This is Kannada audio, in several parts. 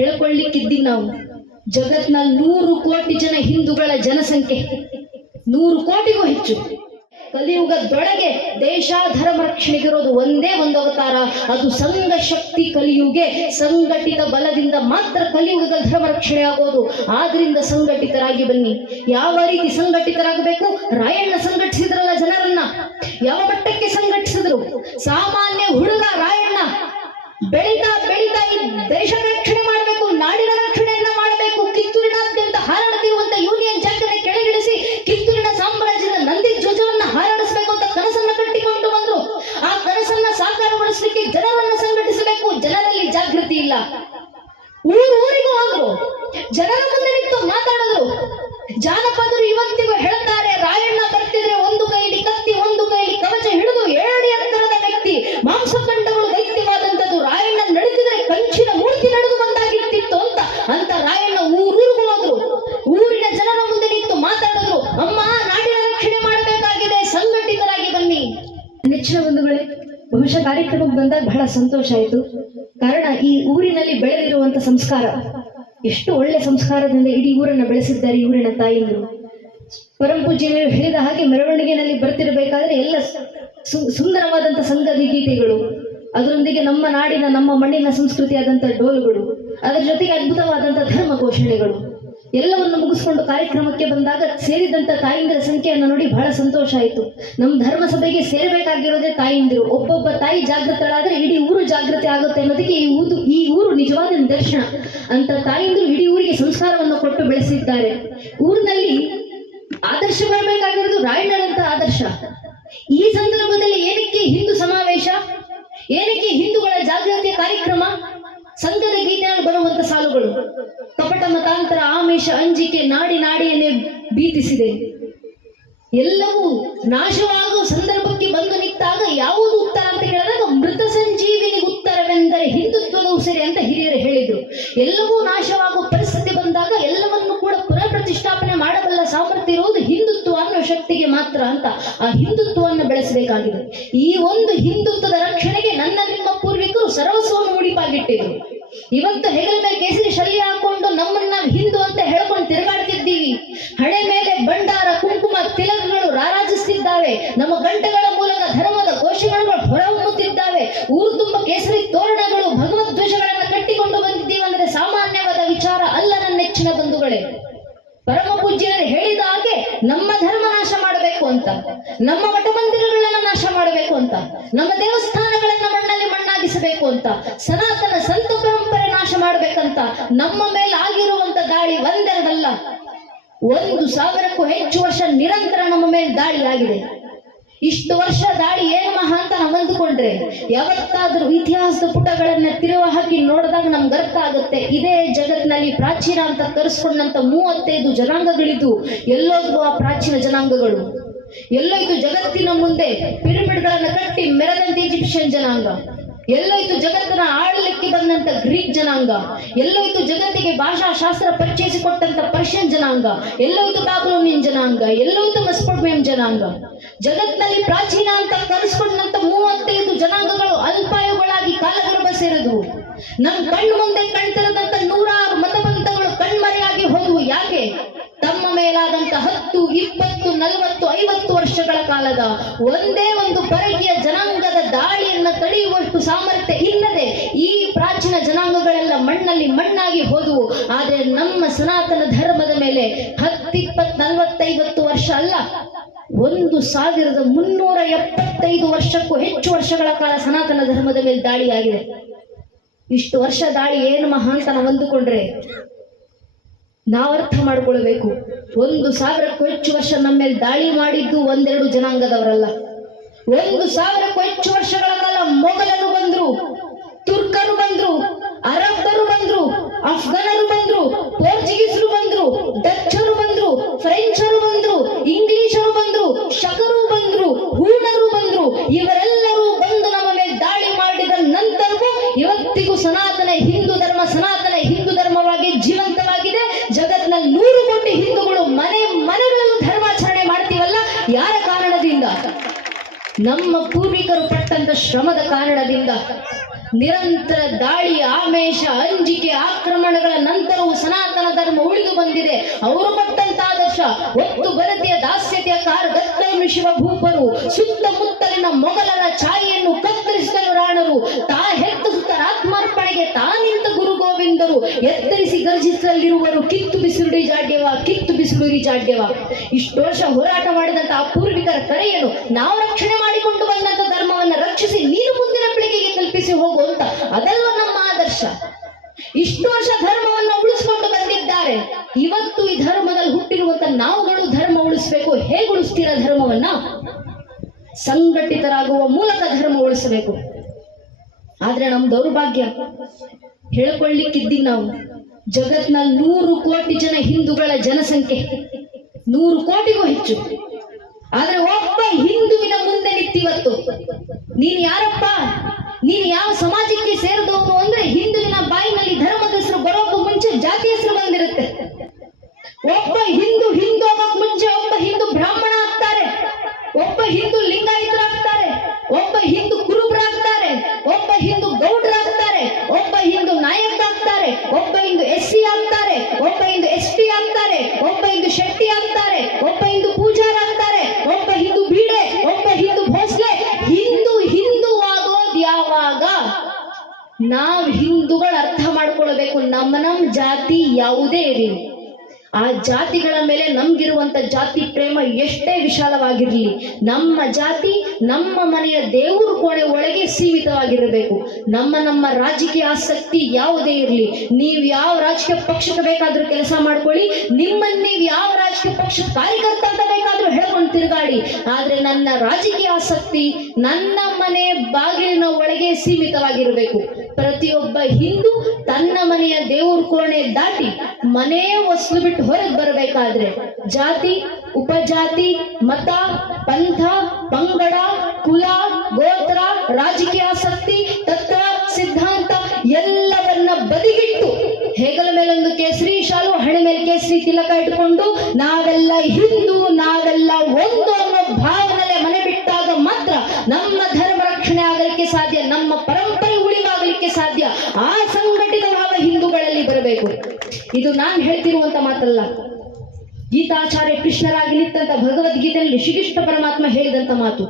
ಹೇಳ್ಕೊಳ್ಳಿಕ್ಕಿದ್ದೀವಿ ನಾವು. ಜಗತ್ನಲ್ಲಿ ನೂರು ಕೋಟಿ ಜನ ಹಿಂದೂಗಳ ಜನಸಂಖ್ಯೆ. ನೂರು ಕೋಟಿಗೂ ಹೆಚ್ಚು. ಕಲಿಯುಗದೊಳಗೆ ದೇಶ ಧರ್ಮ ರಕ್ಷಣೆಗಿರೋದು ಒಂದೇ ಒಂದು ಅವತಾರ. ಅದು ಸಂಘ ಶಕ್ತಿ ಕಲಿಯುಗೆ. ಸಂಘಟಿತ ಬಲದಿಂದ ಮಾತ್ರ ಕಲಿಯುಗದ ಧರ್ಮ ರಕ್ಷಣೆ ಆಗೋದು. ಆದ್ರಿಂದ ಸಂಘಟಿತರಾಗಿ ಬನ್ನಿ. ಯಾವ ರೀತಿ ಸಂಘಟಿತರಾಗಬೇಕು? ರಾಯಣ್ಣ ಸಂಘಟಿಸಿದ್ರಲ್ಲ ಜನರನ್ನ. ಯಾವ ಮಟ್ಟಕ್ಕೆ ಸಂಘಟಿಸಿದ್ರು? ಸಾಮಾನ್ಯ ಹುಡುಗ ರಾಯಣ್ಣ. ಬೆಳೀತಾ ಬೆಳೀತಾ ದೇಶ ರಕ್ಷಣೆ ಮಾಡಬೇಕು ನಾಡಿನ ರಕ್ಷಣೆಯನ್ನ ಮಾಡಬೇಕು ಕಿತ್ತೂರಿನಾದ್ಯಂತ ಹಾರಾಡದಿರುವಂತ ಯೂನಿಯನ್ ಜಾಗನ ಕೆಳಗಿಳಿಸಿ ಕಿತ್ತೂರಿನ ಸಾಮ್ರಾಜ್ಯದ ನಂದಿ ಧ್ವಜವನ್ನ ಹಾರಾಡಿಸಬೇಕು ಅಂತ ಕನಸನ್ನ ಕಟ್ಟಿಕೊಂಡು ಬಂದ್ರು ಆ ಕನಸನ್ನ ಸಾಕಾರಗೊಳಿಸಲಿಕ್ಕೆ ಜನರನ್ನ ಸಂಘಟಿಸಬೇಕು ಜನರಲ್ಲಿ ಜಾಗೃತಿ ಇಲ್ಲ ಊರು ಊರಿಗೂ ಹೋದ್ರು ಜನರ ಮುಂದೆ ನಿಂತು ಮಾತಾಡಿದ್ರು ಜಾನಪದರು ಇವತ್ತಿಗೂ ಹೇಳ್ತಾರೆ ರಾಯಣ್ಣ ಬರ್ತಿದ್ರೆ ಒಂದು ಕೈಲಿ ಕತ್ತಿ ಒಂದು ಕೈಲಿ ಕವಚ ಹಿಡಿದು ಏಳಡಿ ಎತ್ತರದ ವ್ಯಕ್ತಿ ಮಾಂಸಖಂಡಗಳು ದೈತ್ಯವಾದಂತದ್ದು ರಾಯಣ್ಣ ನಡೆದಿದ್ರೆ ಕಂಚಿನ ಮೂರ್ತಿ ನಡೆದು ಬಂದಾಗಿರ್ತಿತ್ತು ಅಂತ ಅಂತ ರಾಯಣ್ಣ ಊರೂರಿಗೂ ಹೋದ್ರು ಊರಿನ ಜನರ ಮುಂದೆ ನಿಂತು ಮಾತಾಡಿದ್ರು ಅಮ್ಮ ನಾಡಿನ ರಕ್ಷಣೆ ಮಾಡಬೇಕಾಗಿದೆ ಸಂಘಟಿತರಾಗಿ ಬನ್ನಿ ನೆಚ್ಚಿನ ಬಂಧುಗಳೇ ಬಹುಶಃ ಕಾರ್ಯಕ್ರಮಕ್ಕೆ ಬಂದಾಗ ಬಹಳ ಸಂತೋಷ ಆಯಿತು. ಕಾರಣ ಈ ಊರಿನಲ್ಲಿ ಬೆಳೆದಿರುವಂತ ಸಂಸ್ಕಾರ, ಎಷ್ಟು ಒಳ್ಳೆ ಸಂಸ್ಕಾರದಿಂದ ಇಡೀ ಊರನ್ನ ಬೆಳೆಸಿದ್ದಾರೆ ಈ ಊರಿನ ತಾಯಿಯರು ಪರಂ ಹೇಳಿದ ಹಾಗೆ ಮೆರವಣಿಗೆನಲ್ಲಿ ಬರ್ತಿರಬೇಕಾದ್ರೆ ಎಲ್ಲ ಸುಂದರವಾದಂತ ಸಂಗತಿ ಗೀತೆಗಳು, ಅದರೊಂದಿಗೆ ನಮ್ಮ ನಾಡಿನ ನಮ್ಮ ಮಣ್ಣಿನ ಸಂಸ್ಕೃತಿಯಾದಂಥ ಡೋಲುಗಳು, ಅದರ ಜೊತೆಗೆ ಅದ್ಭುತವಾದಂಥ ಧರ್ಮ ಘೋಷಣೆಗಳು. ಎಲ್ಲವನ್ನು ಮುಗಿಸ್ಕೊಂಡು ಕಾರ್ಯಕ್ರಮಕ್ಕೆ ಬಂದಾಗ ಸೇರಿದಂತ ತಾಯಿಂದರ ಸಂಖ್ಯೆಯನ್ನು ನೋಡಿ ಬಹಳ ಸಂತೋಷ ಆಯಿತು. ನಮ್ಮ ಧರ್ಮ ಸಭೆಗೆ ಸೇರಬೇಕಾಗಿರೋದೇ ತಾಯಿಂದಿರು. ಒಬ್ಬೊಬ್ಬ ತಾಯಿ ಜಾಗೃತಳಾದ್ರೆ ಇಡೀ ಊರು ಜಾಗೃತಿ ಆಗುತ್ತೆ ಅನ್ನೋದಕ್ಕೆ ಈ ಊರು ಈ ಊರು ನಿಜವಾದ ನಿದರ್ಶನ. ಅಂತ ತಾಯಿಂದಿರು ಇಡೀ ಊರಿಗೆ ಸಂಸ್ಕಾರವನ್ನು ಕೊಟ್ಟು ಬೆಳೆಸಿದ್ದಾರೆ. ಊರಿನಲ್ಲಿ ಆದರ್ಶ ಬರಬೇಕಾಗಿರೋದು ರಾಯಣ್ಣರಂತ ಆದರ್ಶ. ಈ ಸಂದರ್ಭದಲ್ಲಿ ಏನಕ್ಕೆ ಹಿಂದೂ ಸಮಾವೇಶ? ಏನಕ್ಕೆ ಹಿಂದೂಗಳ ಜಾಗೃತಿ ಕಾರ್ಯಕ್ರಮ? ಸಂಘದ ಗೀತೆಯಲ್ಲಿ ಬರುವಂತ ಸಾಲುಗಳು. ಕಪಟ ಮತಾಂತರ ಆಮಿಷ ಅಂಜಿಕೆ ನಾಡಿ ನಾಡಿಯನ್ನೇ ಬೀತಿಸಿದೆ ಎಲ್ಲವೂ ನಾಶವಾಗುವ ಸಂದರ್ಭಕ್ಕೆ ಬಂದು ನಿಂತಾಗ ಯಾವುದು ಉತ್ತರ ಅಂತ ಕೇಳಿದಾಗ ಮೃತ ಸಂಜೀವಿನಿ ಉತ್ತರವೆಂದರೆ ಹಿಂದುತ್ವದ ಉಸಿರೆ ಅಂತ ಹಿರಿಯರು ಹೇಳಿದ್ರು. ಎಲ್ಲವೂ ನಾಶವಾಗುವ ಪರಿಸ್ಥಿತಿ ಬಂದಾಗ ಎಲ್ಲವನ್ನು ಕೂಡ ಪುನಃ ಪ್ರತಿಷ್ಠಾಪನೆ ಮಾಡಬಲ್ಲ ಸಾಮರ್ಥ್ಯ ಇರುವುದು ಹಿಂದುತ್ವ ಅನ್ನೋ ಶಕ್ತಿಗೆ ಮಾತ್ರ ಅಂತ ಆ ಹಿಂದುತ್ವವನ್ನು ಬೆಳೆಸಬೇಕಾಗಿದೆ. ಈ ಒಂದು ಹಿಂದುತ್ವದ ರಕ್ಷಣೆಗೆ ನನ್ನ ನಿಮ್ಮ ಪೂರ್ವಿಕರು ಸರ್ವಸ್ವವನ್ನು ಮುಡಿಪಾಗಿಟ್ಟಿದ್ರು ಇವತ್ತು ಹೆಗಲ ಮೇಲೆ ಕೇಸರಿ ಶಲ್ಯ ಹಾಕೊಂಡು ನಮ್ಮನ್ನ ಹಿಂದೂ ಅಂತ ಹೇಳ್ಕೊಂಡು ತಿರುಗಾಡ್ತಿದ್ದೀವಿ. ಹಣೆ ಮೇಲೆ ಬಂಡಾರ ಕುಂಕುಮ, ತಿಲಕಗಳು ರಾರಾಜಿಸ್ತಿದ್ದಾವೆ. ನಮ್ಮ ಗಂಟೆಗಳ ಮೂಲಕ ಧರ್ಮದ ಘೋಷಗಳು ಹೊರಹೊಮ್ಮುತ್ತಿದ್ದಾವೆ. ಊರು ತುಂಬ ಕೇಸರಿ ತೋರಣಗಳು, ಭಗವದ್ ಧ್ವಜಗಳನ್ನ ಕಟ್ಟಿಕೊಂಡು ಬಂದಿದ್ದೀವಿ ಅಂದ್ರೆ ಸಾಮಾನ್ಯವಾದ ವಿಚಾರ ಅಲ್ಲ ನನ್ನ ನೆಚ್ಚಿನ ಬಂಧುಗಳೇ. ಪರಮ ಪೂಜ್ಯರು ಹೇಳಿದ ಹಾಗೆ ನಮ್ಮ ಧರ್ಮ ನಾಶ ಮಾಡಬೇಕು ಅಂತ, ನಮ್ಮ ಮಠ ಮಂದಿರಗಳನ್ನ ನಾಶ ಮಾಡಬೇಕು ಅಂತ, ನಮ್ಮ ದೇವಸ್ಥಾನಗಳನ್ನ ಮಣ್ಣಲ್ಲಿ ಮಣ್ಣಾಗಿಸಬೇಕು ಅಂತ, ಸನಾತನ ನಮ್ಮ ಮೇಲೆ ಆಗಿರುವಂತ ದಾಳಿ ಒಂದೆರಡಲ್ಲ. ಒಂದು ಸಾವಿರಕ್ಕೂ ಹೆಚ್ಚು ವರ್ಷ ನಿರಂತರ ನಮ್ಮ ಮೇಲೆ ದಾಳಿ ಆಗಿದೆ. ಇಷ್ಟು ವರ್ಷ ದಾಳಿ ಏನು ಮಹಾ ಅಂತ ನಾವು ಅಂದುಕೊಂಡ್ರೆ, ಯಾವತ್ತಾದ್ರೂ ಇತಿಹಾಸದ ಪುಟಗಳನ್ನ ತಿರುವ ಹಾಕಿ ನೋಡಿದಾಗ ನಮ್ಗೆ ಅರ್ಥ ಆಗುತ್ತೆ. ಇದೇ ಜಗತ್ತಿನಲ್ಲಿ ಪ್ರಾಚೀನ ಅಂತ ಕರೆಸ್ಕೊಂಡಂತ ಮೂವತ್ತೈದು ಜನಾಂಗಗಳಿದ್ದು ಎಲ್ಲೋದ್ವು ಆ ಪ್ರಾಚೀನ ಜನಾಂಗಗಳು. ಎಲ್ಲೋಯ್ತು ಜಗತ್ತಿನ ಮುಂದೆ, ಪಿರಮಿಡ್ಗಳನ್ನ ಕಟ್ಟಿ ಮೆರೆದಂತೆ ಈಜಿಪ್ಷಿಯನ್ ಜನಾಂಗ. ಎಲ್ಲೋಯ್ತು ಜಗತ್ತನ್ನ ಆಳಲಿಕ್ಕೆ ಬಂದಂತ ಗ್ರೀಕ್ ಜನಾಂಗ, ಎಲ್ಲೋಯ್ತು ಜಗತ್ತಿಗೆ ಭಾಷಾ ಶಾಸ್ತ್ರ ಪರಿಚಯಿಸಿಕೊಟ್ಟಂತ ಪರ್ಷಿಯನ್ ಜನಾಂಗ, ಎಲ್ಲೋಯ್ತು ಬಾಬ್ಲೋನಿಯನ್ ಜನಾಂಗ, ಎಲ್ಲೋಯ್ತು ಮೆಸ್ಪೊಟೇಮಿಯನ್ ಜನಾಂಗ. ಜಗತ್ತಿನಲ್ಲಿ ಪ್ರಾಚೀನ ಅಂತ ಕರೆಸ್ಕೊಂಡಂತ ಮೂವತ್ತೈದು ಜನಾಂಗಗಳು ಅಲ್ಪಾಯುಗಳಾಗಿ ಕಾಲಗರ್ಭ ಸೇರಿದ್ವು. ನಮ್ ಕಣ್ಣು ಮುಂದೆ ಕಾಣ್ತಿರದಂತ ಮೇಲಾದಂತ ಹತ್ತು, ಇಪ್ಪತ್ತು, ನಲವತ್ತು, ಐವತ್ತು ವರ್ಷಗಳ ಕಾಲದ ಒಂದೇ ಒಂದು ಪರಕೀಯ ಜನಾಂಗದ ದಾಳಿಯನ್ನ ತಡೆಯುವಷ್ಟು ಸಾಮರ್ಥ್ಯ ಇಲ್ಲದೆ ಈ ಪ್ರಾಚೀನ ಜನಾಂಗಗಳೆಲ್ಲ ಮಣ್ಣಲ್ಲಿ ಮಣ್ಣಾಗಿ ಹೋದವು. ಆದರೆ ನಮ್ಮ ಸನಾತನ ಧರ್ಮದ ಮೇಲೆ ಹತ್ತಿಪ್ಪತ್, ನಲವತ್ತೈವತ್ತು ವರ್ಷ ಅಲ್ಲ, ಒಂದು ಸಾವಿರದ ಮುನ್ನೂರ ಎಪ್ಪತ್ತೈದು ವರ್ಷಕ್ಕೂ ಹೆಚ್ಚು ವರ್ಷಗಳ ಕಾಲ ಸನಾತನ ಧರ್ಮದ ಮೇಲೆ ದಾಳಿಯಾಗಿದೆ. ಇಷ್ಟು ವರ್ಷ ದಾಳಿ ಏನು ಮಹಾಂತನ ಅಂದುಕೊಂಡ್ರೆ ನಾವು ಅರ್ಥ ಮಾಡ್ಕೊಳ್ಬೇಕು. ಒಂದು ಸಾವಿರಕ್ಕೂ ಹೆಚ್ಚು ವರ್ಷ ನಮ್ಮ ಮೇಲೆ ದಾಳಿ ಮಾಡಿದ್ದು ಒಂದೆರಡು ಜನಾಂಗದವರಲ್ಲ. ಒಂದು ಸಾವಿರಕ್ಕೂ ಹೆಚ್ಚು ವರ್ಷಗಳ ಕಾಲ ಮೊಘಲರು ಬಂದ್ರು, ತುರ್ಕರು ಬಂದ್ರು, ಅರಬ್ಬರು ಬಂದ್ರು, ಅಫ್ಘಾನರು ಬಂದ್ರು, ಪೋರ್ಚುಗೀಸರು ಬಂದ್ರು, ಡಚ್ಚರು ಬಂದ್ರು, ಫ್ರೆಂಚರು ಬಂದ್ರು, ಇಂಗ್ಲಿಷರು ಬಂದ್ರು ಶಕರು ಬಂದ್ರು ಹೂಡರು ಬಂದ್ರು, ಇವರೆಲ್ಲರೂ ಬಂದು ನಮ್ಮ ಮೇಲೆ ದಾಳಿ ಮಾಡಿದ ನಂತರವೂ ಇವತ್ತಿಗೂ ಸನಾತನ ಹಿಂದೂ ಧರ್ಮ ಸನಾತನ ಹಿಂದೂ ಧರ್ಮವಾಗಿ ಜೀವಂತವಾಗಿದೆ ಜಗತ್ನಲ್ಲಿ ನೂರು ಕೋಟಿ ಹಿಂದೂಗಳು ಮನೆ ಮನೆಗಳಲ್ಲೂ ಧರ್ಮಾಚರಣೆ ಮಾಡ್ತೀವಲ್ಲ ಯಾರ ಕಾರಣದಿಂದ? ನಮ್ಮ ಪೂರ್ವಿಕರು ಪಟ್ಟಂತ ಶ್ರಮದ ಕಾರಣದಿಂದ ನಿರಂತರ ದಾಳಿ ಆಮೇಷ ಅಂಜಿಕೆ, ಆಕ್ರಮಣಗಳ ನಂತರವೂ ಸನಾತನ ಧರ್ಮ ಉಳಿದು ಬಂದಿದೆ. ಅವರು ಪಟ್ಟಂತಾದರ್ಶ ಆದರ್ಶ, ಒತ್ತು ಬರತೆಯ ದಾಸ್ಯತೆಯ ಕಾರ್ಗತ್ತಲು ಶಿವಭೂಪರು ಸುತ್ತಮುತ್ತಲಿನ ಮೊಘಲರ ಛಾಯೆಯನ್ನು ಕತ್ತರಿಸಿದರು ರಾಣರು. ತಾ ಹೆತ್ತ ಸುತ್ತ ಆತ್ಮಾರ್ಪಣೆಗೆ ತಾ ನಿಂತ ಎತ್ತರಿಸಿ ಗರ್ಜಿಸಲಿರುವರು ಕಿತ್ತು ಬಿಸಿರುಡಿ ಜಾಡ್ಯವ, ಕಿತ್ತು ಬಿಸಿರುಡಿ ಜಾಡ್ಯವ. ಇಷ್ಟು ವರ್ಷ ಹೋರಾಟ ಮಾಡಿದಂತ ಆ ಪೂರ್ವಿಕರ ಕರೆಯನ್ನು ನಾವು ರಕ್ಷಣೆ ಮಾಡಿಕೊಂಡು ಬಂದಂತ ಧರ್ಮವನ್ನ ರಕ್ಷಿಸಿ ನೀನು ಮುಂದಿನ ಪೀಳಿಗೆಗೆ ಕಲ್ಪಿಸಿ ಹೋಗು ಅಂತ ಅದೆಲ್ಲ ನಮ್ಮ ಆದರ್ಶ. ಇಷ್ಟು ವರ್ಷ ಧರ್ಮವನ್ನ ಉಳಿಸಿಕೊಂಡು ಬಂದಿದ್ದಾರೆ. ಇವತ್ತು ಈ ಧರ್ಮದಲ್ಲಿ ಹುಟ್ಟಿರುವಂತ ನಾವುಗಳು ಧರ್ಮ ಉಳಿಸಬೇಕು. ಹೇಗೆ ಉಳಿಸ್ತೀರ ಧರ್ಮವನ್ನ? ಸಂಘಟಿತರಾಗುವ ಮೂಲಕ ಧರ್ಮ ಉಳಿಸಬೇಕು. ಆದ್ರೆ ನಮ್ ದೌರ್ಭಾಗ್ಯ ಹೇಳ್ಕೊಳ್ಳಿಕ್ಕಿದ್ದೀವಿ ನಾವು. ಜಗತ್ನ ನೂರು ಕೋಟಿ ಜನ ಹಿಂದೂಗಳ ಜನಸಂಖ್ಯೆ. ನೂರು ಕೋಟಿಗೂ ಹೆಚ್ಚು. ಆದ್ರೆ ಒಬ್ಬ ಹಿಂದುವಿನ ಮುಂದೆ ನಿಂತಿವತ್ತು. ನೀನ್ ಯಾರಪ್ಪ? ನೀನ್ ಯಾವ ಸಮಾಜಕ್ಕೆ ಸೇರಿದವನು ಅಂದ್ರೆ ಹಿಂದುವಿನ ಬಾಯಿನಲ್ಲಿ ಧರ್ಮದ ಹೆಸರು ಬರೋಕ್ಕೂ ಮುಂಚೆ ಜಾತಿ ಹೆಸರು ಬಂದಿರುತ್ತೆ ಒಬ್ಬ ಹಿಂದೂ ಹಿಂದೂ ಆಗೋಕ್ ಮುಂಚೆ ಒಬ್ಬ ಹಿಂದೂ ಬ್ರಾಹ್ಮಣ ಆಗ್ತಾರೆ ಒಬ್ಬ ಹಿಂದೂ ಲಿಂಗಾಯತರಾಗ್ತಾರೆ ಒಬ್ಬ ಹಿಂದೂ ಕುರುಬರಾಗ್ತಾರೆ ಒಬ್ಬ ಹಿಂದೂ ಗೌಡ್ರಾಗ್ತಾರೆ ಒಬ್ಬ ಹಿಂದೂ ನಾಯಕ ಆಗ್ತಾರೆ ಒಬ್ಬ ಹಿಂದೂ ಎಸ್ ಸಿ ಆಗ್ತಾರೆ ಒಬ್ಬ ಹಿಂದೂ ಎಸ್ ಟಿ ಆಗ್ತಾರೆ ಒಬ್ಬ ಹಿಂದೂ ಶೆಟ್ಟಿ ಆಗ್ತಾರೆ ಒಬ್ಬ ಹಿಂದೂ ಪೂಜಾರ ಆಗ್ತಾರೆ ಒಬ್ಬ ಹಿಂದೂ ಬೀಡೆ ಒಬ್ಬ ಹಿಂದೂ ಭೋಸ್ಲೆ ಹಿಂದೂ ಹಿಂದೂ ಆಗೋದ್ ಯಾವಾಗ ನಾವ್ ಹಿಂದೂಗಳು ಅರ್ಥ ಮಾಡ್ಕೊಳ್ಬೇಕು ನಮ್ಮ ನಮ್ ಜಾತಿ ಯಾವುದೇ ಇರಲಿ ಆ ಜಾತಿಗಳ ಮೇಲೆ ನಮ್ಗಿರುವಂತ ಜಾತಿ ಪ್ರೇಮ ಎಷ್ಟೇ ವಿಶಾಲವಾಗಿರ್ಲಿ. ನಮ್ಮ ಜಾತಿ, ನಮ್ಮ ಮನೆಯ ದೇವರು ಕೋಣೆ ಒಳಗೆ ಸೀಮಿತವಾಗಿರಬೇಕು. ನಮ್ಮ ನಮ್ಮ ರಾಜಕೀಯ ಆಸಕ್ತಿ ಯಾವುದೇ ಇರಲಿ. ನೀವು ಯಾವ ರಾಜಕೀಯ ಪಕ್ಷಕ್ಕೆ ಬೇಕಾದ್ರೂ ಕೆಲಸ ಮಾಡ್ಕೊಳ್ಳಿ. ನಿಮ್ಮನ್ನು ನೀವು ಯಾವ ರಾಜಕೀಯ ಪಕ್ಷದ ಕಾರ್ಯಕರ್ತ ಅಂತ ಬೇಕಾದ್ರೂ ಹೇಳ್ಕೊಂಡು ತಿರುಗಾಡಿ. ಆದ್ರೆ ನನ್ನ ರಾಜಕೀಯ ಆಸಕ್ತಿ ನನ್ನ ಮನೆ ಬಾಗಿಲಿನ ಒಳಗೆ ಸೀಮಿತವಾಗಿರಬೇಕು. ಪ್ರತಿಯೊಬ್ಬ ಹಿಂದೂ ತನ್ನ ಮನೆಯ ದೇವ್ರ ಕೋಣೆ ದಾಟಿ ಮನೆ ವಸ್ತು ಬಿಟ್ಟು ಹೊರಗೆ ಬರಬೇಕಾದ್ರೆ ಜಾತಿ ಉಪಜಾತಿ, ಮತ, ಪಂಥ, ಪಂಗಡ, ಕುಲ, ಗೋತ್ರ, ರಾಜಕೀಯ ಆಸಕ್ತಿ, ತತ್ವ, ಸಿದ್ಧಾಂತ ಎಲ್ಲವನ್ನ ಬದಿಗಿಟ್ಟು ಹೆಗಲ ಮೇಲೊಂದು ಕೇಸರಿ, ಶಾಲು, ಹಣೆ ಮೇಲೆ ಕೇಸರಿ ತಿಲಕ ಇಟ್ಕೊಂಡು ನಾವೆಲ್ಲ ಹಿಂದೂ, ನಾವೆಲ್ಲ ಒಂದು ಅನ್ನೋ ಭಾವನೆ ಮನೆ ಬಿಟ್ಟಾಗ ಮಾತ್ರ ನಮ್ಮ ಧರ್ಮ ರಕ್ಷಣೆ ಆಗಲಿಕ್ಕೆ ಸಾಧ್ಯ, ನಮ್ಮ ಪರಂಪರೆ ಉಳಿವಾಗಲಿಕ್ಕೆ ಸಾಧ್ಯ ಆ ಸಂಘಟಿತ ಭಾವ ಹಿಂದೂಗಳಲ್ಲಿ ಬರಬೇಕು. ಇದು ನಾನು ಹೇಳ್ತಿರುವಂತ ಮಾತಲ್ಲ. ಗೀತಾಚಾರ್ಯ ಕೃಷ್ಣರಾಗಿ ನಿಂತ ಭಗವದ್ಗೀತೆಯಲ್ಲಿ ಶ್ರೀಕೃಷ್ಣ ಪರಮಾತ್ಮ ಹೇಳಿದಂತ ಮಾತು.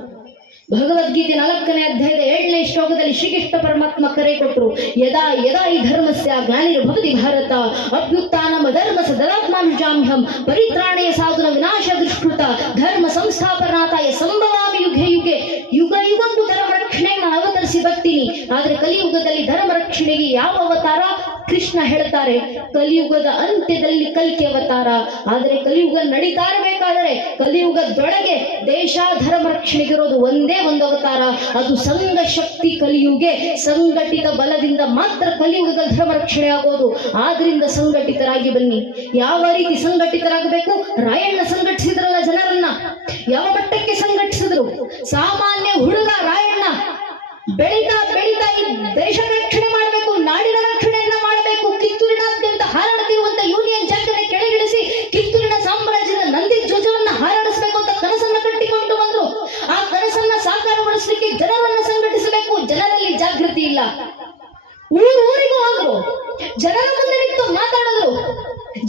ಭಗವದ್ಗೀತೆ ನಾಲ್ಕನೇ ಅಧ್ಯಾಯದ ಏಳನೇ ಶ್ಲೋಕದಲ್ಲಿ ಶ್ರೀಕೃಷ್ಣ ಪರಮಾತ್ಮ ಕರೆ ಕೊಟ್ಟರು. ಯದಾ ಯದಾ ಈ ಧರ್ಮಸ್ಯ ಜ್ಞಾನಿರ್ಭವತಿ ಭಾರತ ಅಭ್ಯುತ್ಥಾನಮ ಧರ್ಮ ಸದಾತ್ಮಾನುಜಾಮ್ಯಂ ಪರಿತ್ರಾಣೆಯ ಸಾಧುನ ವಿನಾಶ ದುಷ್ಕೃತ, ಧರ್ಮ ಸಂಸ್ಥಾಪನಾಥಾಯ ಸಂಭವಾಮಿ ಯುಗೆ ಯುಗೆ, ಯುಗ ಯುಗಕ್ಕೂ ಧರ್ಮ ರಕ್ಷಣೆಗೆ ನಾನು ಅವತರಿಸಿ ಬರ್ತೀನಿ. ಆದರೆ ಕಲಿಯುಗದಲ್ಲಿ ಧರ್ಮ ರಕ್ಷಣೆಗೆ ಯಾವ ಅವತಾರ? ಕೃಷ್ಣ ಹೇಳ್ತಾರೆ, ಕಲಿಯುಗದ ಅಂತ್ಯದಲ್ಲಿ ಕಲ್ಕಿ ಅವತಾರ. ಆದರೆ ಕಲಿಯುಗ ನಡೀತಾ ಇರಬೇಕಾದರೆ ಕಲಿಯುಗದೊಳಗೆ ದೇಶ, ಧರ್ಮ ರಕ್ಷಣೆಗಿರೋದು ಒಂದೇ ಒಂದು ಅವತಾರ. ಅದು ಸಂಘ ಶಕ್ತಿ ಕಲಿಯುಗೆ. ಸಂಘಟಿತ ಬಲದಿಂದ ಮಾತ್ರ ಕಲಿಯುಗದ ಧರ್ಮ ರಕ್ಷಣೆ ಆಗೋದು. ಆದ್ರಿಂದ ಸಂಘಟಿತರಾಗಿ ಬನ್ನಿ. ಯಾವ ರೀತಿ ಸಂಘಟಿತರಾಗಬೇಕು? ರಾಯಣ್ಣ ಸಂಘಟಿಸಿದ್ರಲ್ಲ ಜನರನ್ನ. ಯಾವ ಮಟ್ಟಕ್ಕೆ ಸಂಘಟಿಸಿದ್ರು? ಸಾಮಾನ್ಯ ಹುಡುಗ ರಾಯಣ್ಣ ಬೆಳೀತಾ ಬೆಳೀತಾ ಈ ದೇಶ ರಕ್ಷಣೆ ಮಾಡಬೇಕು ನಾಡಿನ ರಕ್ಷಣೆಯನ್ನ ಮಾಡಬೇಕು ಕಿತ್ತೂರಿನಾದ್ಯಂತ ಹಾರಾಡುತ್ತಿರುವಂತ ಯೂನಿಯನ್ ಜಾಗನ ಕೆಳಗಿಳಿಸಿ ಕಿತ್ತೂರಿನ ಸಾಮ್ರಾಜ್ಯದ ನಂದಿ ಧ್ವಜವನ್ನ ಹಾರಾಡಿಸಬೇಕು ಅಂತ ಕನಸನ್ನ ಕಟ್ಟಿಕೊಂಡು ಬಂದ್ರು ಆ ಕನಸನ್ನ ಸಾಕಾರಗೊಳಿಸಲಿಕ್ಕೆ ಜನರನ್ನ ಸಂಘಟಿಸಬೇಕು ಜನರಲ್ಲಿ ಜಾಗೃತಿ ಇಲ್ಲ ಊರು ಊರಿಗೂ ಹೋದ್ರು ಜನರ ಮುಂದೆ ನಿಂತು ಮಾತಾಡಿದ್ರು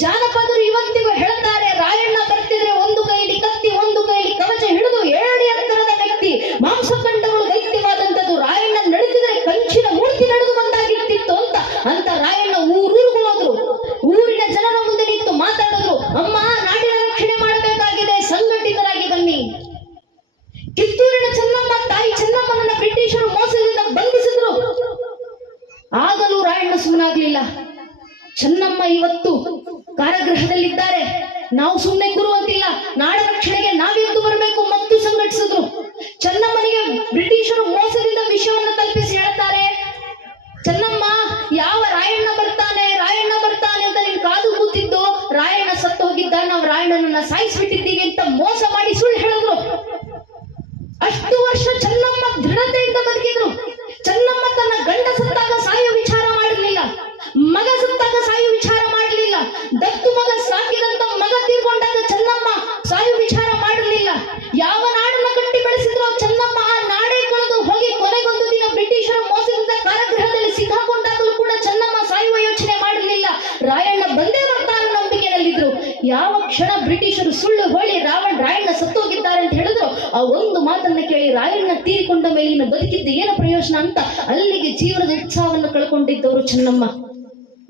ಜಾನಪದರು ಇವತ್ತಿಗೂ ಹೇಳ್ತಾರೆ ರಾಯಣ್ಣ ಬರ್ತಿದ್ರೆ ಒಂದು ಕೈಲಿ ಕತ್ತಿ ಒಂದು ಕೈಲಿ ಕವಚ ಹಿಡಿದು ಏಳಡಿ ಎತ್ತರದ ವ್ಯಕ್ತಿ ಮಾಂಸಖಂಡಗಳು ದೈತ್ಯವಾದಂತದ್ದು ರಾಯಣ್ಣ ನಡೆದಿದ್ರೆ ಕಂಚಿನ ಮೂರ್ತಿ ನಡೆದು ಬಂದಾಗಿರ್ತಿತ್ತು ಅಂತ ಅಂತ ರಾಯಣ್ಣ ಊರೂರಿಗೂ ಹೋದ್ರು ಊರಿನ ಜನರ ಮುಂದೆ ನಿಂತು ಮಾತಾಡಿದ್ರು ಅಮ್ಮ ನಾಡಿನ ರಕ್ಷಣೆ ಮಾಡಬೇಕಾಗಿದೆ ಸಂಘಟಿತರಾಗಿ ಬನ್ನಿ ಕಿತ್ತೂರಿನ ಚೆನ್ನಮ್ಮ ತಾಯಿ ಚೆನ್ನಮ್ಮನನ್ನ ಬ್ರಿಟಿಷರು ಮೋಸದಿಂದ ಬಂಧಿಸಿದ್ರು ಆಗಲೂ ರಾಯಣ್ಣ ಸುಮ್ಮನಾಗ್ಲಿಲ್ಲ ಚೆನ್ನಮ್ಮ ಇವತ್ತು ಕಾರಾಗೃಹದಲ್ಲಿದ್ದಾರೆ. ನಾವು ಸುಮ್ಮನೆ ಕೂರುವಂತಿಲ್ಲ. ನಾಡ ರಕ್ಷಣೆಗೆ ನಾವೆದ್ದು ಬರಬೇಕು ಮತ್ತು ಸಂಘಟಿಸಿದ್ರು. ಚೆನ್ನಮ್ಮನಿಗೆ ಬ್ರಿಟಿಷರು ಮೋಸದಿಂದ ವಿಷಯವನ್ನು ತಲುಪಿಸಿ ಹೇಳ್ತಾರೆ ಚೆನ್ನಮ್ಮ, ಯಾವ ರಾಯಣ್ಣ ಬರ್ತಾನೆ? ರಾಯಣ್ಣ ಬರ್ತಾನೆ ಅಂತ ನಿನ್ ಕಾದು ಕೂತಿದ್ದು. ರಾಯಣ್ಣ ಸತ್ತು ಹೋಗಿದ್ದ. ನಾವು ರಾಯಣ್ಣನನ್ನ ಸಾಯಿಸ್ಬಿಟ್ಟಿದ್ದೀವಿ ಅಂತ ಮೋಸ ಮಾಡಿ ಸುಳ್ಳು ಹೇಳಿದ್ರು. ಅಷ್ಟು ವರ್ಷ ಚೆನ್ನಮ್ಮ ದೃಢತೆಯಿಂದ ಬದುಕಿದ್ರು. ಚೆನ್ನಮ್ಮ ತನ್ನ ಗಂಡ ಸತ್ತಾಗ ಸಾಯೋ ವಿಚಾರ ಮಾಡಲಿಲ್ಲ ಮಗ ಸತ್ತಾಗ ಸಾಯು ವಿಚಾರ ಮಾಡಲಿಲ್ಲ. ದತ್ತು ಮಗ ಸಾಕಿದಂತ ಮಗ ತೀರ್ಕೊಂಡಾಗ ಚೆನ್ನಮ್ಮ ಸಾಯು ವಿಚಾರ ಮಾಡಲಿಲ್ಲ. ಯಾವ ನಾಡನ್ನ ಕಟ್ಟಿ ಬೆಳೆಸಿದ್ರು ಚೆನ್ನಮ್ಮ ಆ ನಾಡೇ ಕಳೆದು ಹೋಗಿ ಕೊನೆಗೊಂದು ದಿನ ಬ್ರಿಟಿಷರ ಮೋಸದಿಂದ ಕಾರಾಗೃಹದಲ್ಲಿ ಸಿಕ್ಕಾಕೊಂಡಾಗಲೂ ಕೂಡ ಚೆನ್ನಮ್ಮ ಸಾಯುವ ಯೋಚನೆ ಮಾಡಲಿಲ್ಲ. ಕ್ಷಣ ಬ್ರಿಟಿಷರು ಸುಳ್ಳು ಹೋಳಿ ರಾವಣ ರಾಯಣ್ಣ ಸತ್ತೋಗಿದ್ದಾರೆ ಅಂತ ಹೇಳಿದ್ರು. ಆ ಒಂದು ಮಾತನ್ನ ಕೇಳಿ ರಾಯಣ್ಣ ತೀರಿಕೊಂಡ ಮೇಲಿನ ಬದುಕಿದ್ದು ಏನು ಪ್ರಯೋಜನ ಅಂತ ಅಲ್ಲಿಗೆ ಜೀವನದ ಉತ್ಸಾಹವನ್ನು ಕಳ್ಕೊಂಡಿದ್ದವರು ಚೆನ್ನಮ್ಮ.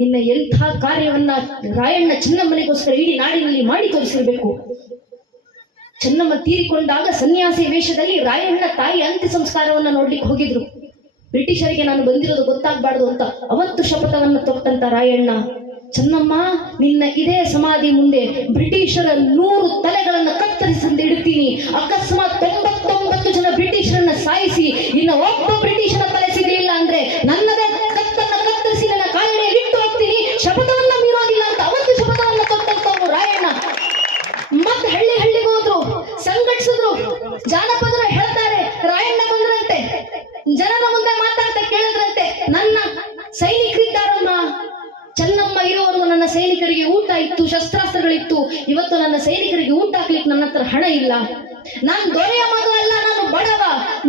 ಇನ್ನ ಎಂಥ ಕಾರ್ಯವನ್ನ ರಾಯಣ್ಣ ಚೆನ್ನಮ್ಮನಿಗೋಸ್ಕರ ಇಡೀ ನಾಡಿನಲ್ಲಿ ಮಾಡಿ ತೋರಿಸಿರ್ಬೇಕು. ಚೆನ್ನಮ್ಮ ತೀರಿಕೊಂಡಾಗ ಸನ್ಯಾಸಿ ವೇಷದಲ್ಲಿ ರಾಯಣ್ಣ ತಾಯಿ ಅಂತ್ಯ ಸಂಸ್ಕಾರವನ್ನ ನೋಡ್ಲಿಕ್ಕೆ ಹೋಗಿದ್ರು. ಬ್ರಿಟಿಷರಿಗೆ ನಾನು ಬಂದಿರೋದು ಗೊತ್ತಾಗ್ಬಾರ್ದು ಅಂತ ಅವತ್ತು ಶಪಥವನ್ನ ತೊಟ್ಟಂತ ರಾಯಣ್ಣ, ಚೆನ್ನಮ್ಮ, ನಿನ್ನ ಇದೇ ಸಮಾಧಿ ಮುಂದೆ ಬ್ರಿಟಿಷರ ನೂರು ತಲೆಗಳನ್ನ ಕತ್ತರಿಸಂದು ಇಡ್ತೀನಿ ಅಕಸ್ಮಾತ್ ತೊಂಬತ್ತೊಂಬತ್ತು ಜನ ಬ್ರಿಟಿಷರನ್ನ ಸಾಯಿಸಿ, ಇನ್ನ ಒಬ್ಬ ಬ್ರಿಟಿಷರ ತಲೆ ಸಿಗಲಿಲ್ಲ ಅಂದ್ರೆ ನನ್ನದೇ ಶಪಥವನ್ನ ಮೀರೋದಿಲ್ಲ ಅಂತ ಅವತ್ತು ಶಪಥವನ್ನ ತೊಟ್ಟಂತವ್ರು ರಾಯಣ್ಣ ಮತ್ತೆ ಹಳ್ಳಿ ಹಳ್ಳಿಗೆ ಹೋದ್ರು, ಸಂಘಟಿಸಿದ್ರು, ಜಾನಪದರು ಹೇಳ್ತಾರೆ, ರಾಯಣ್ಣ ಬಂದ್ರಂತೆ, ಜನರ ಮುಂದೆ ಮಾತಾಡ್ತಾ ಕೇಳಿದ್ರಂತೆ, ನನ್ನ ಸೈನಿಕರಿದ್ದಾರಮ್ಮ, ಚೆನ್ನಮ್ಮ ಇರೋವರೆಗೂ ನನ್ನ ಸೈನಿಕರಿಗೆ ಊಟ ಇತ್ತು, ಶಸ್ತ್ರಾಸ್ತ್ರಗಳಿತ್ತು, ಇವತ್ತು ನನ್ನ ಸೈನಿಕರಿಗೆ ಊಟ ಹಾಕ್ಲಿಕ್ಕೆ ನನ್ನ ಹತ್ರ ಹಣ ಇಲ್ಲ. ನಾನು ದೊರೆಯ ಮಗ ಅಲ್ಲ, ನಾನು ಬಡವ,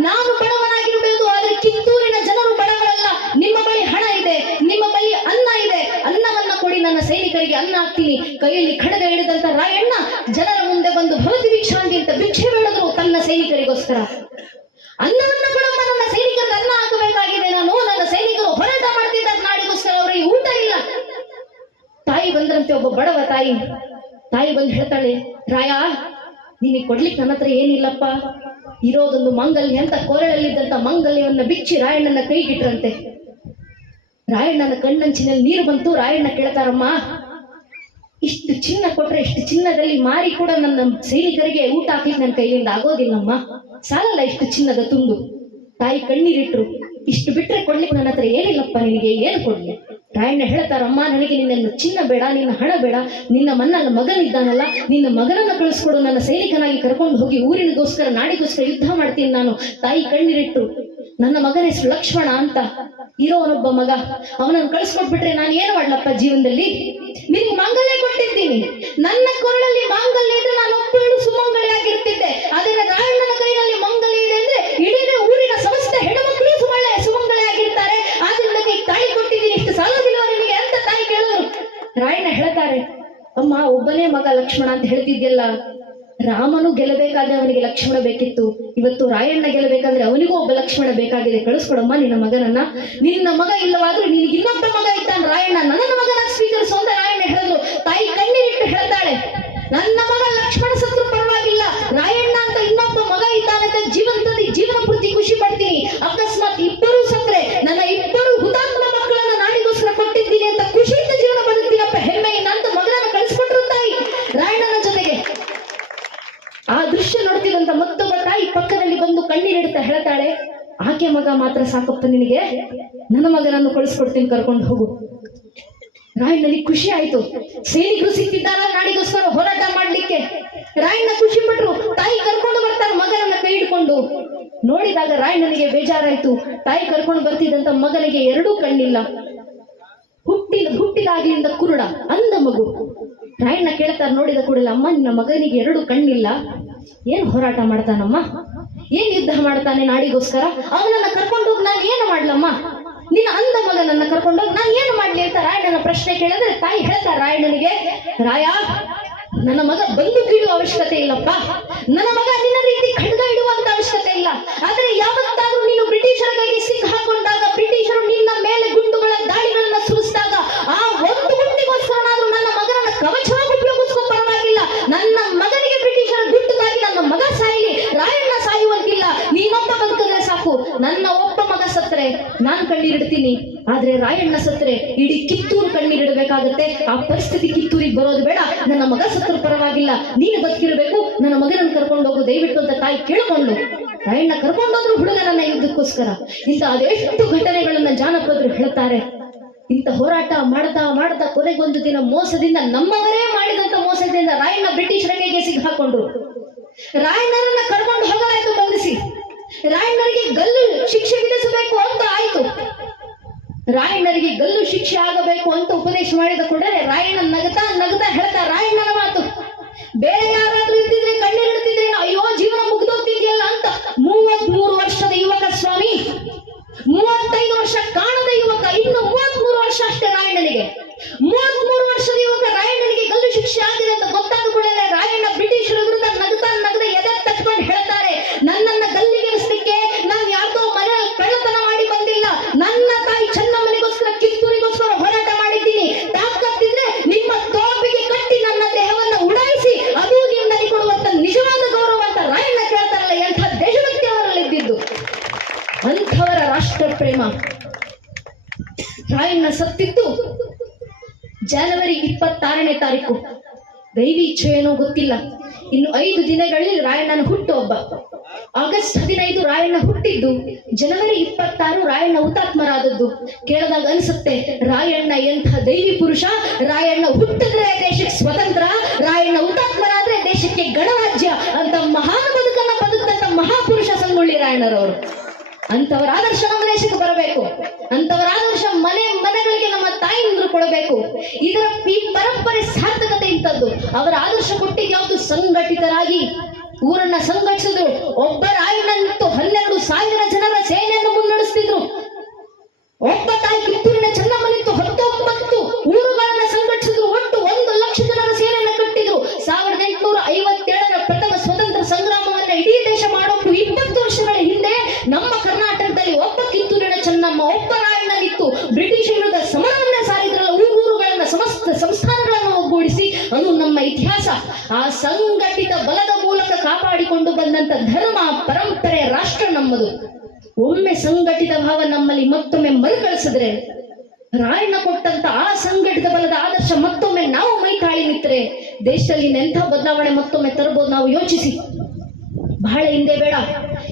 ನಾನು ಬಡವನಾಗಿರಬಹುದು ಆದ್ರೆ ಕಿತ್ತೂರಿನ ಜನರು ಬಡವರಲ್ಲ ನಿಮ್ಮ ಬಳಿ ಹಣ ಇದೆ ನಿಮ್ಮ ಬಳಿ ಅನ್ನ ಇದೆ ಅನ್ನವನ್ನ ಕೊಡಿ ನನ್ನ ಸೈನಿಕರಿಗೆ ಅನ್ನ ಹಾಕ್ತೀನಿ ಕೈಯಲ್ಲಿ ಖಡ್ಗ ಹಿಡಿದಂತ ರಾಯಣ್ಣ ಜನರ ಮುಂದೆ ಬಂದು ಭವತಿ ಭಿಕ್ಷಾಂತಿ ಅಂತ ಭಿಕ್ಷೆ ಬೇಡಿದ್ರು ತನ್ನ ಸೈನಿಕರಿಗೋಸ್ಕರ. ಅನ್ನವನ್ನ ಕೂಡ ನನ್ನ ಸೈನಿಕರಿಗೆ ಅನ್ನ ನಾನು ನನ್ನ ಸೈನಿಕರು ಹೋರಾಟ ಮಾಡ್ತಿದ್ದಾರೆ ನಾಡಿಗೋಸ್ಕರ ಅವರಿಗೆ ಊಟ ಇಲ್ಲ. ತಾಯಿ ಬಂದ್ರಂತೆ ಒಬ್ಬ ಬಡವ ತಾಯಿ. ತಾಯಿ ಬಂದು ಹೇಳ್ತಾಳೆ, ರಾಯ, ನಿನಗೆ ಕೊಡ್ಲಿಕ್ಕೆ ನನ್ನ ಹತ್ರ ಏನಿಲ್ಲಪ್ಪ. ಇರೋದೊಂದು ಮಂಗಲ್ಯ ಅಂತ ಕೊರಳಲ್ಲಿದ್ದಂತ ಮಂಗಲ್ಯವನ್ನ ಬಿಚ್ಚಿ ರಾಯಣ್ಣನ ಕೈಗಿಟ್ರಂತೆ ರಾಯಣ್ಣನ ಕಣ್ಣಂಚಿನಲ್ಲಿ ನೀರು ಬಂತು. ರಾಯಣ್ಣ ಕೇಳ್ತಾರಮ್ಮ ಇಷ್ಟು ಚಿನ್ನ ಕೊಟ್ರೆ ಇಷ್ಟು ಚಿನ್ನದಲ್ಲಿ ಮಾರಿ ಕೂಡ ನನ್ನ ಸೈನಿಕರಿಗೆ ಊಟ ಹಾಕ್ಲಿಕ್ಕೆ ನನ್ನ ಕೈಯಿಂದ ಆಗೋದಿಲ್ಲಮ್ಮ. ಸಾಲಲ್ಲ ಇಷ್ಟು ಚಿನ್ನದ ತುಂಡು. ತಾಯಿ ಕಣ್ಣೀರಿಟ್ರು. ಇಷ್ಟು ಬಿಟ್ರೆ ಕೊಡ್ಲಿಕ್ಕೆ ನನ್ನ ಹತ್ರ ಏನಿಲ್ಲಪ್ಪ ನಿನಗೆ? ಏನು ಕೊಡ್ಲಿ? ರಾಯಣ್ಣ ಹೇಳ್ತಾರಮ್ಮ ನನಗೆ ನಿನ್ನ ಚಿನ್ನ ಬೇಡ, ನಿನ್ನ ಹಣ ಬೇಡ. ನಿನ್ನ ಮನ್ನ ಮಗನಿದ್ದಾನಲ್ಲ, ನಿನ್ನ ಮಗನನ್ನ ಕಳಿಸ್ಕೊಡು. ನನ್ನ ಸೈನಿಕನಾಗಿ ಕರ್ಕೊಂಡು ಹೋಗಿ ಊರಿನಗೋಸ್ಕರ ನಾಡಿಗೋಸ್ಕರ ಯುದ್ಧ ಮಾಡ್ತೀನಿ ನಾನು. ತಾಯಿ ಕಣ್ಣೀರಿಟ್ರು. ನನ್ನ ಮಗನ ಹೆಸರು ಲಕ್ಷ್ಮಣ ಅಂತ. ಇರೋನೊಬ್ಬ ಮಗ. ಅವನನ್ನು ಕಳಿಸ್ಕೊಟ್ಬಿಟ್ರೆ ನಾನು ಏನು ಮಾಡ್ಲಪ್ಪ ಜೀವನದಲ್ಲಿ? ನಿನ್ ಮಾಂಗಲ್ಯ ಕೊಟ್ಟಿದ್ದೀನಿ ನನ್ನ ಕೊರಳಲ್ಲಿ ಮಾಂಗಲ್ಯ ಇದ್ರೆ ನಾನು ಒಬ್ಬಳು ಸುಮಂಗಲಿಯಾಗಿರ್ತಿದ್ದೆ ಆದ್ರೆ ರಾಯಣ್ಣನ ಕೈನಲ್ಲಿ ಮಾಂಗಲ್ಯ ಇದೆ ಅಂದ್ರೆ ಇಡೀ ಊರಿನ ಸಮಸ್ತ ಹೆಣ್ಮಕ್ಳು ಸುಮಳೆ ಸುಮಂಗಲಿಯಾಗಿರ್ತಾರೆ ಆದ್ರಿಂದ ಈಗ ತಾಯಿ ಕೊಟ್ಟಿದ್ದೀನಿ. ಇಷ್ಟು ಸಾಲೋದಿಲ್ವ ನಿನಗೆ ಅಂತ ತಾಯಿ ಕೇಳೋರು. ರಾಯಣ್ಣ ಹೇಳ್ತಾರೆ, ಅಮ್ಮ, ಒಬ್ಬನೇ ಮಗ ಲಕ್ಷ್ಮಣ ಅಂತ ಹೇಳ್ತಿದ್ಯಲ್ಲ ರಾಮನು ಗೆಲ್ಲಬೇಕಾದ್ರೆ ಅವನಿಗೆ ಲಕ್ಷ್ಮಣ ಬೇಕಿತ್ತು. ಇವತ್ತು ರಾಯಣ್ಣ ಗೆಲ್ಲಬೇಕಂದ್ರೆ ಅವನಿಗೂ ಒಬ್ಬ ಲಕ್ಷ್ಮಣ ಬೇಕಾಗಿದೆ. ಕಳಿಸ್ಕೊಡಮ್ಮ, ನಿನ್ನ ಮಗನನ್ನ. ನಿನ್ನ ಮಗ ಇಲ್ಲವಾದ್ರೂ ನಿನಗೆ ಇನ್ನೊಬ್ಬ ಮಗ ಇದ್ದಾನೆ ರಾಯಣ್ಣ. ನನ್ನ ಮಗನ ಸ್ವೀಕರಿಸು ಅಂತ ರಾಯಣ್ಣ ಹೇಳಿದ್ರು ತಾಯಿ ಕಣ್ಣೀರಿಟ್ಟು ಹೇಳ್ತಾಳೆ, ನನ್ನ ಮಗ ಲಕ್ಷ್ಮಣ ಸತ್ರು ಪರವಾಗಿಲ್ಲ. ರಾಯಣ್ಣ ಅಂತ ಇನ್ನೊಬ್ಬ ಮಗ ಇದ್ದಾನಂತ ಜೀವನದಲ್ಲಿ ಜೀವನ ಪೂರ್ತಿ ಖುಷಿ ಪಡ್ತೀನಿ. ಅಕಸ್ಮಾತ್ ಇಬ್ಬರು ಸತ್ರೆ. ನನ್ನ ಇಬ್ಬರು ಹುತಾತ್ಮ ಆ ದೃಶ್ಯ ನೋಡ್ತಿದ್ದಂತ ಮತ್ತೊಬ್ಬ ತಾಯಿ ಪಕ್ಕದಲ್ಲಿ ಬಂದು ಕಣ್ಣೀರಿಡ್ತಾ ಹೇಳ್ತಾಳೆ, ಆಕೆ ಮಗ ಮಾತ್ರ ಸಾಕಪ್ಪ ನಿನಗೆ? ನನ್ನ ಮಗನನ್ನು ಕಳಿಸ್ಕೊಡ್ತೀನಿ, ಕರ್ಕೊಂಡು ಹೋಗು. ರಾಯಣ್ಣನಿಗೆ ಖುಷಿ ಆಯ್ತು. ಸೈನಿಕರು ಸಿಕ್ತಿದ್ದಾರ ನಾಡಿಗೋಸ್ಕರ ಹೋರಾಟ ಮಾಡ್ಲಿಕ್ಕೆ. ರಾಯಣ್ಣ ಖುಷಿ ಪಟ್ರು. ತಾಯಿ ಕರ್ಕೊಂಡು ಬರ್ತಾರೆ ಮಗನನ್ನ ಕೈ ಹಿಡ್ಕೊಂಡು. ನೋಡಿದಾಗ ರಾಯಣ್ಣನಿಗೆ ಬೇಜಾರಾಯ್ತು. ತಾಯಿ ಕರ್ಕೊಂಡು ಬರ್ತಿದ್ದಂತ ಮಗನಿಗೆ ಎರಡೂ ಕಣ್ಣಿಲ್ಲ. ಹುಟ್ಟಿದ, ಹುಟ್ಟಿದಾಗ್ಲಿಂದ ಕುರುಡ ಅಂದ ಮಗು. ರಾಯಣ್ಣ ಕೇಳ್ತಾರೆ ನೋಡಿದ ಕೂಡಲೇ, ಅಮ್ಮ, ನಿನ್ನ ಮಗನಿಗೆ ಎರಡು ಕಣ್ಣಿಲ್ಲ. ಏನ್ ಹೋರಾಟ ಮಾಡ್ತಾನಮ್ಮ? ಏನ್ ಯುದ್ಧ ಮಾಡ್ತಾನೆ ನಾಡಿಗೋಸ್ಕರ? ಅವನನ್ನ ಕರ್ಕೊಂಡೋಗಿ ನಾನು ಏನು ಮಾಡ್ಲಮ್ಮ? ನಿನ್ನ ಅಂದ ಮಗನನ್ನ ಕರ್ಕೊಂಡೋಗಿ ನಾನು ಏನು ಮಾಡ್ಲಿ ಅಂತ ರಾಯಣ್ಣನ ಪ್ರಶ್ನೆ ಕೇಳಿದ್ರೆ ತಾಯಿ ಹೇಳ್ತಾರೆ ರಾಯಣ್ಣನಿಗೆ, ರಾಯ, ನನ್ನ ಮಗ ಬಂದು ಇಡುವ ಅವಶ್ಯಕತೆ ಇಲ್ಲಪ್ಪ. ನನ್ನ ಮಗ ನಿನ್ನ ರೀತಿ ಖಡ್ಗ ಇಡುವಂತ ಅವಶ್ಯಕತೆ ಇಲ್ಲ. ಆದ್ರೆ ಯಾವತ್ತಾದ್ರೂ ನೀನು ಬ್ರಿಟಿಷರ ಕೈಗೆ ಸಿಕ್ಕ ಹಾಕೊಂಡಾಗ ಬ್ರಿಟಿಷರು ನಿನ್ನ ಮೇಲೆ ಗುಂಡುಗಳ ದಾಳಿಗಳನ್ನ ಸುರಿಸಿದಾಗ ಆ ಒಂದು ಗುಂಡಿಗೋಸ್ಕರನಾದ್ರೂ ನನ್ನ ಮಗನನ್ನ ಕವಚವಾಗಿ ಉಪಯೋಗಿಸ್ಕೊ ಪರವಾಗಿಲ್ಲ ನನ್ನ ಮಗನಿಗೆ ಬ್ರಿಟಿಷರ ಗುಟ್ಟುಗಾಗಿ ನನ್ನ ಮಗ ಸಾಯಲಿ ರಾಯಣ್ಣ ಸಾಯುವಂತಿಲ್ಲ ನೀನೊಬ್ಬ ಬದುಕಿದ್ರೆ ಸಾಕು ನನ್ನ ಒಬ್ಬ ಮಗ ಸತ್ರೆ ಕಣ್ಣೀರಿಡ್ತೀನಿ ಆದ್ರೆ ರಾಯಣ್ಣ ಸತ್ರೆ ಇಡೀ ಕಿತ್ತೂರು ಕಣ್ಣೀರಿಡಬೇಕಾಗತ್ತೆ ಆ ಪರಿಸ್ಥಿತಿ ಕಿತ್ತೂರಿಗೆ ಬರೋದು ಬೇಡ. ನನ್ನ ಮಗ ಸತ್ರ ಪರವಾಗಿಲ್ಲ. ನೀನು ಬದುಕಿರ್ಬೇಕು. ನನ್ನ ಮಗನನ್ನು ಕರ್ಕೊಂಡು ಹೋಗು. ದಯವಿಟ್ಟು ಅಂತ ತಾಯಿ ಕೇಳಿಕೊಂಡು. ರಾಯಣ್ಣ ಕರ್ಕೊಂಡೋದ್ರು ಹುಡುಗನನ್ನ ಯುದ್ಧಕ್ಕೋಸ್ಕರ. ಇಂಥ ಅದೆಷ್ಟು ಘಟನೆಗಳನ್ನ ಜಾನಪದರು ಹೇಳ್ತಾರೆ. ಇಂಥ ಹೋರಾಟ ಮಾಡ್ತಾ ಮಾಡ್ತಾ ಕೊನೆಗೊಂದು ದಿನ ಮೋಸದಿಂದ ನಮ್ಮವರೇ ಮಾಡಿದಂತ ಮೋಸದಿಂದ ರಾಯಣ್ಣ ಬ್ರಿಟಿಷರ ಕೈಗೆ ಸಿಕ್ಕಾಕೊಂಡ್ರು ರಾಯಣ್ಣನನ್ನ ಕರ್ಕೊಂಡು ಹೋಗಲಾಯ್ತು, ಬಂಧಿಸಿ. ರಾಯಣ್ಣನಿಗೆ ಗಲ್ಲು ಶಿಕ್ಷೆ ವಿಧಿಸಬೇಕು ಅಂತ ಆಯ್ತು. ರಾಯಣ್ಣರಿಗೆ ಗಲ್ಲು ಶಿಕ್ಷೆ ಆಗಬೇಕು ಅಂತ ಉಪದೇಶ ಮಾಡಿದ ಕೂಡಲೇ ರಾಯಣ್ಣ ನಗತಾ ನಗತಾ ಹೇಳ್ತಾ, ರಾಯಣ್ಣನ ಮಾತು, ಬೇರೆ ಯಾರಾದ್ರೂ ಇದ್ದಿದ್ರೆ ಕಣ್ಣೀರಿಡ್ತಿದ್ರೆ ಅಯ್ಯೋ ಜೀವನ ಮುಗ್ದೋಗ್ತಿದ್ಯಲ್ಲ ಅಂತ ಮೂವತ್ ಮೂರು ವರ್ಷದ ಯುವಕ ಸ್ವಾಮಿ, ಮೂವತ್ತೈದು ವರ್ಷ ಕಾಣದ ಯುವಕ, ಇನ್ನು ಮೂವತ್ ಮೂರು ವರ್ಷ ಅಷ್ಟೇ ರಾಯಣ್ಣನಿಗೆ. ಮೂವತ್ ಮೂರು ವರ್ಷದ ಯುವಕ ರಾಯಣ್ಣನಿಗೆ ಗೊತ್ತಿಲ್ಲ. ಇನ್ನು ಐದು ದಿನಗಳಲ್ಲಿ ರಾಯಣ್ಣನ ಹುಟ್ಟು ಹಬ್ಬ. ಆಗಸ್ಟ್ ಹದಿನೈದು ರಾಯಣ್ಣ ಹುಟ್ಟಿದ್ದು, ಜನವರಿ ಇಪ್ಪತ್ತಾರು ರಾಯಣ್ಣ ಹುತಾತ್ಮರಾದದ್ದು. ಕೇಳಿದಾಗ ಅನಿಸುತ್ತೆ, ರಾಯಣ್ಣ ಎಂಥ ದೈವಿ ಪುರುಷ, ರಾಯಣ್ಣ ಹುಟ್ಟಿದ್ರೆ ದೇಶಕ್ಕೆ ಸ್ವತಂತ್ರ, ರಾಯಣ್ಣ ಹುತಾತ್ಮರಾದ್ರೆ ದೇಶಕ್ಕೆ ಗಣರಾಜ್ಯ ಅಂತ ಮಹಾನ್ ಬದುಕನ್ನ ಬದುಕಂತ ಮಹಾಪುರುಷ ಸಂಗೊಳ್ಳಿ ರಾಯಣ್ಣರವರು. ಅಂತವರ ಆದರ್ಶ ನಮ್ಮ ದೇಶಕ್ಕೆ ಬರಬೇಕು. ಅಂತವರ ಆದರ್ಶ ಮನೆ ನಮ್ಮ ಕೊಡಬೇಕು. ಇದರ ಈ ಪರಂಪರೆ ಸಾರ್ಥಕತೆ ಇಂಥದ್ದು. ಅವರ ಆದರ್ಶ ಕೊಟ್ಟಿಗೆ ಯಾವುದು? ಸಂಘಟಿತರಾಗಿ. ಊರನ್ನ ಸಂಘಟಿಸಿದ್ರು. ಒಬ್ಬ ರಾಯಣ್ಣನಿತ್ತು ಹನ್ನೆರಡು ಸಾವಿರ ಜನರ ಸೇನೆಯನ್ನು ಮುನ್ನಡೆಸ್ತಿದ್ರು. ಒಬ್ಬ ತಾಯಿ ಕಿತ್ತೂರಿನ ಆ ಸಂಘಟಿತ ಬಲದ ಮೂಲಕ ಕಾಪಾಡಿಕೊಂಡು ಬಂದಂತ ಧರ್ಮ, ಪರಂಪರೆ, ರಾಷ್ಟ್ರ ನಮ್ಮದು. ಒಮ್ಮೆ ಸಂಘಟಿತ ಭಾವ ನಮ್ಮಲ್ಲಿ ಮತ್ತೊಮ್ಮೆ ಮರುಕಳಿಸಿದ್ರೆ, ರಾಯಣ್ಣ ಕೊಟ್ಟಂತ ಆ ಸಂಘಟಿತ ಬಲದ ಆದರ್ಶ ಮತ್ತೊಮ್ಮೆ ನಾವು ಮೈ ನಿಂತರೆ, ದೇಶದಲ್ಲಿ ಎಂಥ ಬದಲಾವಣೆ ಮತ್ತೊಮ್ಮೆ ತರಬಹುದು ನಾವು ಯೋಚಿಸಿ. ಬಹಳ ಹಿಂದೆ ಬೇಡ.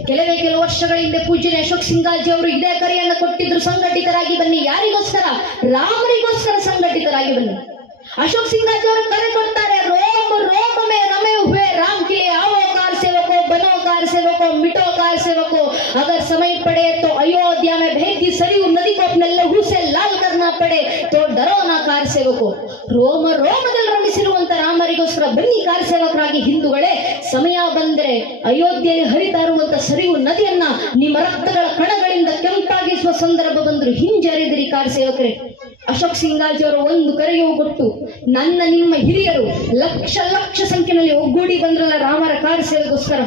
ಕೆಲವೇ ಕೆಲವು ವರ್ಷಗಳ ಹಿಂದೆ ಪೂಜ್ಯನ ಅಶೋಕ್ ಸಿಂಗಾಜಿ ಅವರು ಇದೇ ಕರೆಯನ್ನು ಕೊಟ್ಟಿದ್ರು, ಸಂಘಟಿತರಾಗಿ ಬನ್ನಿ, ಯಾರಿಗೋಸ್ಕರ? ರಾಮರಿಗೋಸ್ಕರ ಸಂಘಟಿತರಾಗಿ ಬನ್ನಿ. ಅಶೋಕ್ ಸಿಂಗ್ ಅಜ್ಜವರು ಕರೆ ಕೊಡ್ತಾರೆ, ರೋಮ್, ರೋಮೆ ನಮೇ ಉಭೆ ರಾಮ್ ಕಿಲೆ ಆವೋ ಕಾರ್ ಸೇವಕೋ, ಬನೋ ಕಾರ್ ಸೇವಕೋ, ಮಿಟೋ ಕಾರ್ ಸೇವಕೋ, ಅಗರ್ ಸಮಯ ಪಡೆ ತೋ ಅಯೋಧ್ಯ ಮೇ ಭೇದಿ ಸರಿಯು ನದಿ ಕೊಪ್ಪನೆಲ್ಲ ಹುಸೆ ಲಾಲ್ ಕರ್ನ ಪಡೆ, ತೋ ಡರೋ ಕಾರ್ ಸೇವಕೋ. ರೋಮ, ರೋಮದಲ್ಲಿ ರಮಿಸಿರುವಂತ ರಾಮರಿಗೋಸ್ಕರ ಬನ್ನಿ ಕಾರ್ ಸೇವಕರಾಗಿ ಹಿಂದೂಗಳೇ, ಸಮಯ ಬಂದರೆ ಅಯೋಧ್ಯೆಯಲ್ಲಿ ಹರಿತಾರುವಂತ ಸರಿವು ನದಿಯನ್ನ ನಿಮ್ಮ ರಕ್ತಗಳ ಕಣಗಳಿಂದ ಕೆಂಪಾಗಿಸುವ ಸಂದರ್ಭ ಬಂದ್ರು ಹಿಂಜರಿದಿರಿ ಕಾರ್ ಸೇವಕರೇ. ಅಶೋಕ್ ಸಿಂಗಾಜಿ ಅವರು ಒಂದು ಕರೆಯೂ ಕೊಟ್ಟು ನನ್ನ ನಿಮ್ಮ ಹಿರಿಯರು ಲಕ್ಷ ಲಕ್ಷ ಸಂಖ್ಯೆಯಲ್ಲಿ ಒಗ್ಗೂಡಿ ಬಂದ್ರಲ್ಲ ರಾಮರ ಕಾರ್ಯಸೇವೆಗೋಸ್ಕರ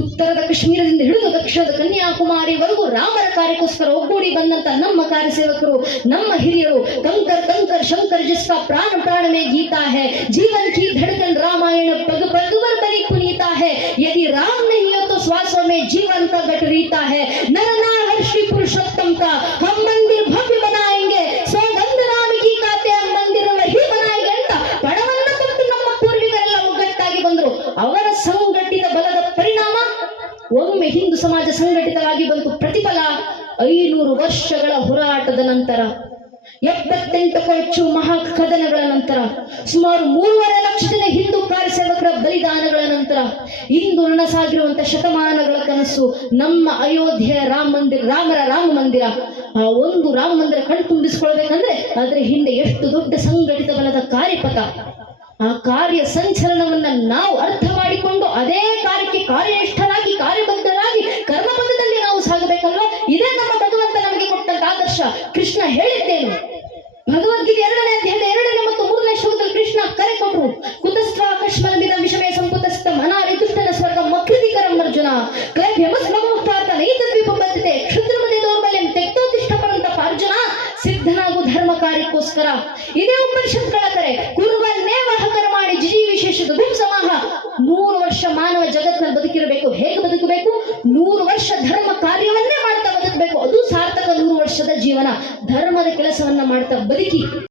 ಉತ್ತರದ ಕಾಶ್ಮೀರದಿಂದ ಹಿಡಿದು ದಕ್ಷಿಣದ ಕನ್ಯಾಕುಮಾರಿವರೆಗೂ ರಾಮರ ಕಾರ್ಯಕ್ಕೋಸ್ಕರ ಒಗ್ಗೂಡಿ ಬಂದಂತ ನಮ್ಮ ಕಾರ್ಯಸೇವಕರು ನಮ್ಮ ಹಿರಿಯರು ಕಂಕರ್ ಕಂಕರ್ ಶಂಕರ್ ಜಿಸ್ಕಾ ಪ್ರಾಣ ಪ್ರಾಣ ಮೇ ಗೀತಾ है जीवन की धड़कन रामायण पग पग पर बनी पुनीता है यदि राम नहीं हो तो श्वासों में जीवन का गट रीता है नर नार श्री पुरुषोत्तम का हम मंदिर भव्य ಸಮಾಜ ಸಂಘಟಿತವಾಗಿ ಬಂತು ಪ್ರತಿಫಲ ಐನೂರು ವರ್ಷಗಳ ಹೋರಾಟದ ನಂತರ, ಎಪ್ಪತ್ತೆಂಟಕ್ಕೂ ಹೆಚ್ಚು ಮಹಾಕದನಗಳ ನಂತರ, ಸುಮಾರು ಮೂರುವರೆ ಲಕ್ಷ ಜನ ಹಿಂದೂ ಕಾರ್ಯಸೇವಕರ ಬಲಿದಾನಗಳ ನಂತರ, ಇಂದು ನನಸಾಗಿರುವಂತಹ ಶತಮಾನಗಳ ಕನಸು ನಮ್ಮ ಅಯೋಧ್ಯೆಯ ರಾಮ ಮಂದಿರ, ರಾಮರ ರಾಮ ಮಂದಿರ. ಆ ಒಂದು ರಾಮ ಮಂದಿರ ಕಣ್ತುಂಬಿಸಿಕೊಳ್ಬೇಕಂದ್ರೆ ಅದರ ಹಿಂದೆ ಎಷ್ಟು ದೊಡ್ಡ ಸಂಘಟಿತ ಬಲದ ಕಾರ್ಯಪಥ. ಆ ಕಾರ್ಯ ಸಂಚಲನವನ್ನ ನಾವು ಅರ್ಥ ಮಾಡಿಕೊಂಡು ಅದೇ ಕಾರ್ಯಕ್ಕೆ ಕಾರ್ಯನಿಷ್ಠರಾಗಿ ಕಾರ್ಯಬದ್ಧರಾಗಿ ಕರ್ಮಪಥದಲ್ಲಿ ನಾವು ಸಾಗಬೇಕಲ್ವಾ? ಇದೇ ನಮ್ಮ ಭಗವಂತ ನಮಗೆ ಕೊಟ್ಟಂತ ಆದರ್ಶ. ಕೃಷ್ಣ ಹೇಳಿದ್ದೇನು?